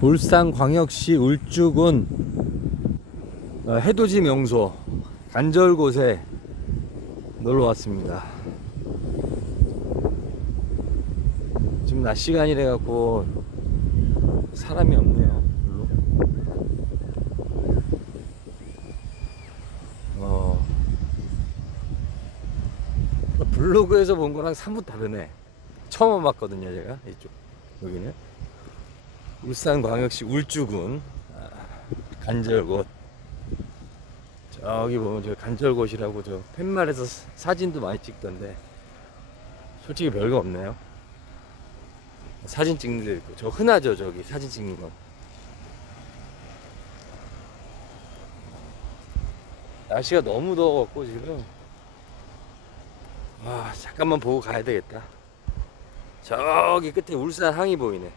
울산광역시 울주군 어, 해돋이 명소 간절곶에 놀러 왔습니다. 지금 낮 시간이래 갖고 사람이 없네요. 별로. 어. 블로그에서 본 거랑 사뭇 다르네. 처음 와봤거든요, 제가 이쪽 여기는 울산광역시 울주군 아, 간절곶. 저기 보면 저 간절곶이라고 저 팻말에서 사- 사진도 많이 찍던데 솔직히 별거 없네요. 사진 찍는 데 있고 저 흔하죠 저기 사진 찍는 거. 날씨가 너무 더워갖고 지금 와 잠깐만 보고 가야 되겠다. 저기 끝에 울산 항이 보이네.